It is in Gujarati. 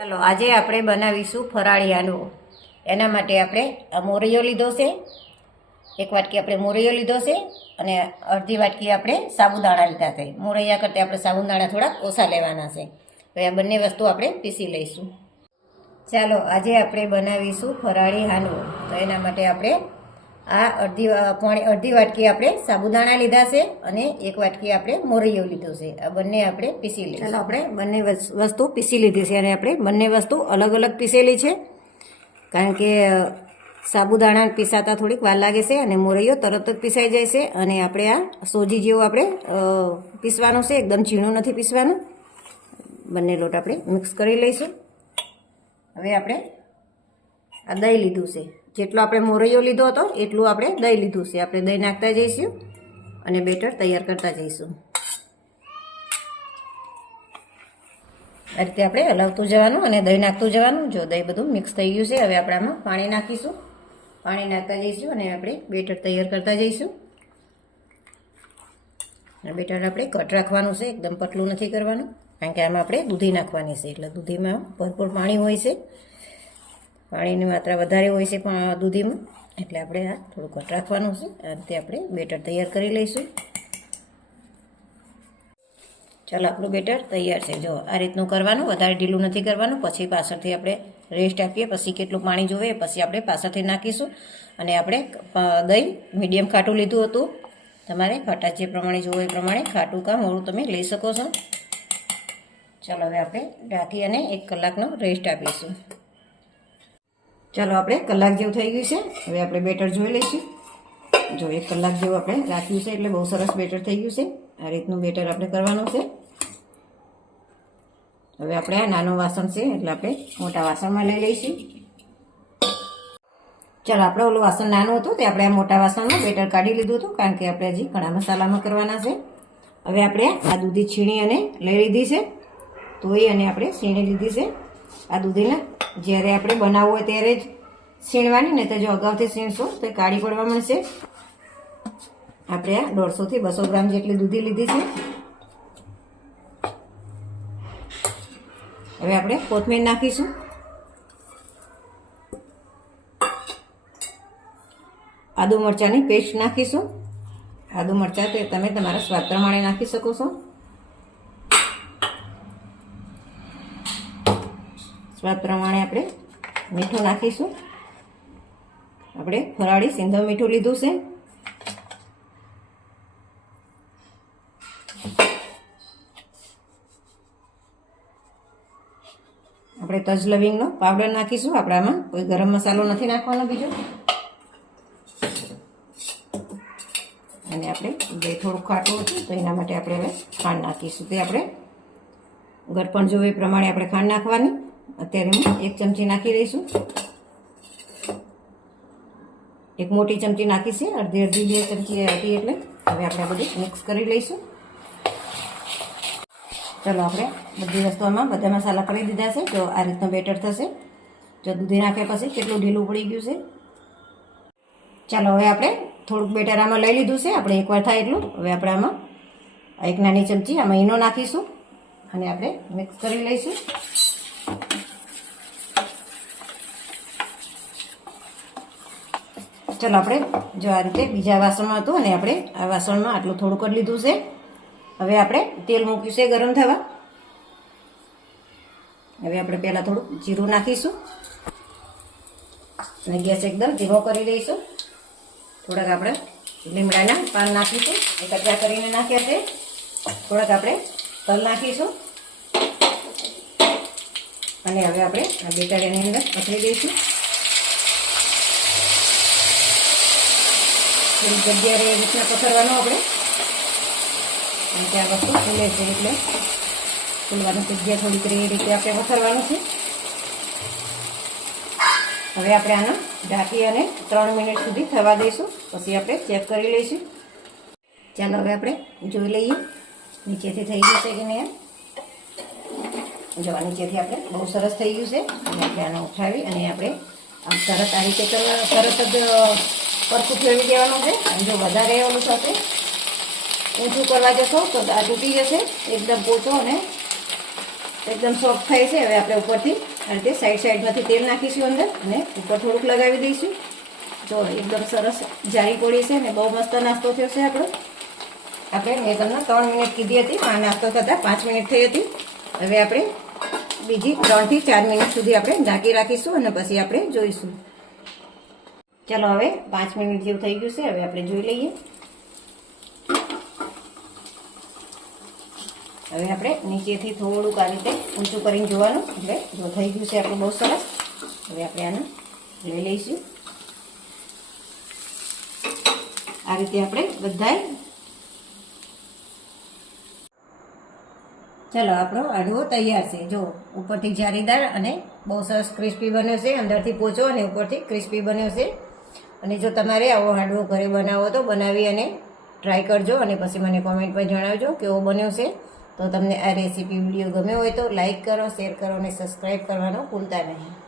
ચાલો, આજે આપણે બનાવીશું ફરાળી હાંડવો એના માટે આપણે આ મોરૈયો લીધો છે. એક વાટકી આપણે મોરૈયો લીધો છે અને અડધી વાટકી આપણે સાબુદાણા લીધા છે. મોરૈયા કરતાં આપણે સાબુદાણા થોડાક ઓછા લેવાના છે. હવે આ બંને વસ્તુ આપણે પીસી લઈશું. ચાલો, આજે આપણે બનાવીશું ફરાળી હાંડવો તો એના માટે આપણે આ અડધી પોણી અડધી વાટકી આપણે સાબુદાણા લીધા છે અને એક વાટકી આપણે મોરૈયો લીધો છે. આ બંને આપણે પીસી લઈશું. ચાલો આપણે બંને વસ- વસ્તુ પીસી લીધી છે અને આપણે બંને વસ્તુ અલગ અલગ પીસેલી છે. કારણ કે સાબુદાણા પીસાતા થોડીક વાર લાગે છે અને મોરૈયો તરત જ પીસાઈ જાય છે અને આપણે આ સોજી જેવું આપણે પીસવાનું છે. એકદમ ઝીણું નથી પીસવાનું. બંને લોટ આપણે મિક્સ કરી લઈશું. હવે આપણે આ દહીં લીધું છે. જેટલો આપણે મોરૈયો લીધો હતો, એટલું આપણે દહીં લીધું છે. આપણે દહીં નાખતા જઈશું અને બેટર તૈયાર કરતા જઈશું. આ રીતે આપણે હલાવતું જવાનું અને દહીં નાખતું જવાનું. જો દહીં બધું મિક્સ થઈ ગયું છે, હવે આપણે આમાં પાણી નાખીશું. પાણી નાખતા જઈશું અને આપણે બેટર તૈયાર કરતા જઈશું. અને બેટર આપણે કટ રાખવાનું છે, એકદમ પતલું નથી કરવાનું. કારણ કે આમાં આપણે દૂધી નાખવાની છે, એટલે દૂધીમાં ભરપૂર પાણી હોય છે. પાણીની માત્રા વધારે હોય છે પણ દૂધીમાં, એટલે આપણે આ થોડું ઘટ રાખવાનું છે. આ રીતે આપણે બેટર તૈયાર કરી લઈશું. ચાલો, આપણું બેટર તૈયાર છે. જો, આ રીતનું કરવાનું, વધારે ઢીલું નથી કરવાનું. પછી પાછળથી આપણે રેસ્ટ આપીએ, પછી કેટલું પાણી જોવે પછી આપણે પાછળથી નાખીશું. અને આપણે દહીં મીડિયમ ખાટું લીધું હતું. તમારે ખાટા જે પ્રમાણે જોવે એ પ્રમાણે ખાટું કાં મોડું તમે લઈ શકો છો. ચાલો, હવે આપણે ઢાંકી અને એક કલાકનો રેસ્ટ આપીશું. ચાલો આપણે કલાક જેવું થઈ ગયું છે. હવે આપણે બેટર જોઈ લઈશું. જો એક કલાક જેવું આપણે રાખ્યું છે એટલે બહુ સરસ બેટર થઈ ગયું છે. આ રીતનું બેટર આપણે કરવાનું છે. હવે આપણે આ નાનું વાસણ છે એટલે આપણે મોટા વાસણમાં લઈ લઈશું. ચાલો આપણે ઓલું વાસણ નાનું હતું તે આપણે આ મોટા વાસણમાં બેટર કાઢી લીધું હતું કારણ કે આપણે હજી ઘણા મસાલામાં કરવાના છે. હવે આપણે આ દૂધી છીણી અને લઈ લીધી છે. તોય અને આપણે છીણી લીધી છે. આ દૂધીને જ્યારે આપણે બનાવવું હોય ત્યારે જ શીણવાની ને તો જો અગાઉથી શીણશો તો કાઢી પડવા મળશે. આપણે આ દોઢસોથી બસો ગ્રામ જેટલી દૂધી લીધી છે. હવે આપણે કોથમીર નાખીશું. આદુ મરચાંની પેસ્ટ નાખીશું. આદુ મરચાં તે તમે તમારા સ્વાદ પ્રમાણે નાખી શકો છો. સ્વાદ પ્રમાણે આપણે મીઠું નાખીશું. આપણે ફરાળી સિંધવ મીઠું લીધું છે. આપણે તજ લવિંગનો પાવડર નાખીશું. આપણે આમાં કોઈ ગરમ મસાલો નથી નાખવાનો બીજો. અને આપણે બે થોડું ખાટું હતું તો એના માટે આપણે હવે ખાંડ નાખીશું. તે આપણે ગરપણ જોવે પ્રમાણે આપણે ખાંડ નાખવાની. અત્યારે હું એક ચમચી નાખી દઈશું એક મોટી ચમચી નાખી છે, અડધી અડધી બે ચમચી હતી એટલે હવે આપણે બધું મિક્સ કરી લઈશું. ચલો આપણે બધી વસ્તુઓમાં બધા મસાલા કરી દીધા છે, જો આ રીતનો બેટર થશે. જો દૂધી નાખ્યા પછી કેટલું ઢીલું પડી ગયું છે. ચાલો હવે આપણે થોડુંક બેટર આમાં લઈ લીધું છે, આપણે એકવાર થાય એટલું. હવે આપણે આમાં એક નાની ચમચી આમાં ઈનો નાખીશું અને આપણે મિક્સ કરી લઈશું. ચલો આપણે જો આ રીતે બીજા વાસણમાં હતું અને આપણે આ વાસણમાં આટલું થોડુંક જ લીધું છે. હવે આપણે તેલ મૂક્યું છે ગરમ થવા. હવે આપણે પહેલાં થોડુંક જીરું નાખીશું. અને ગેસ એકદમ ધીમો કરી દઈશું થોડાક આપણે લીમડાના પાન નાખીશું. એ કચરા કરીને નાખ્યા છે. થોડાક આપણે તલ નાખીશું. અને હવે આપણે આ બેટર એની અંદર પથરી દઈશું. થોડી જગ્યા રીતના પથરવાનું આપણે. અને ત્યાં વસ્તુ ફૂલે છે એટલે ફૂલવાની જગ્યા થોડીક એ રીતે આપણે પથરવાનું છે. હવે આપણે આનો ઢાંકી અને ત્રણ મિનિટ સુધી થવા દઈશું. પછી આપણે ચેક કરી લઈશું. ચાલો હવે આપણે જોઈ લઈએ નીચેથી થઈ ગયું છે કે નહીં જો નીચેથી આપણે બહુ સરસ થઈ ગયું છે. અને આપણે આને ઉઠાવી અને આપણે તરત આ રીતે સરસ જ પરખું ફેરવી દેવાનું છે. અને જો વધારે ઓલું થશે ઊંચું કરવા જશો તો આ તૂટી જશે. એકદમ પોચો અને એકદમ સોફ્ટ થાય છે. હવે આપણે ઉપરથી અને તે સાઈડ સાઈડમાંથી તેલ નાખીશું અંદર અને ઉપર થોડુંક લગાવી દઈશું. જો એકદમ સરસ જારી પડી છે ને બહુ મસ્ત નાસ્તો થયો છે આપણો. આપણે મેં તમને ત્રણ મિનિટ કીધી હતી. આ નાસ્તો થતાં પાંચ મિનિટ થઈ હતી. હવે આપણે બીજી ત્રણથી ચાર મિનિટ સુધી આપણે ઢાંકી રાખીશું અને પછી આપણે જોઈશું. ચાલો હવે પાંચ મિનિટ જેવું થઈ ગયું છે, હવે આપણે જોઈ લઈએ. હવે આપણે નીચેથી થોડુંક આ રીતે ઊંચું કરીને જોવાનું. એટલે જો થઈ ગયું છે આપણું બહુ સરસ. હવે આપણે આને લઈ લઈશું. આ રીતે આપણે બધાય ચલો, આપણો આડવો તૈયાર છે. જો, ઉપરથી જારીદાર અને બહુ સરસ ક્રિસ્પી બન્યો છે. અંદરથી પોચો અને ઉપરથી ક્રિસ્પી બન્યો છે. અને જો તમારે આવો હાંડવો ઘરે બનાવો તો બનાવી અને ટ્રાય કરજો અને પછી મને કોમેન્ટ પણ જણાવજો કેવો બન્યો છે. તો તમને આ રેસીપી વીડિયો ગમ્યો હોય તો લાઇક કરો શેર કરો અને સબસ્ક્રાઈબ કરવાનો ભૂલતા નહીં.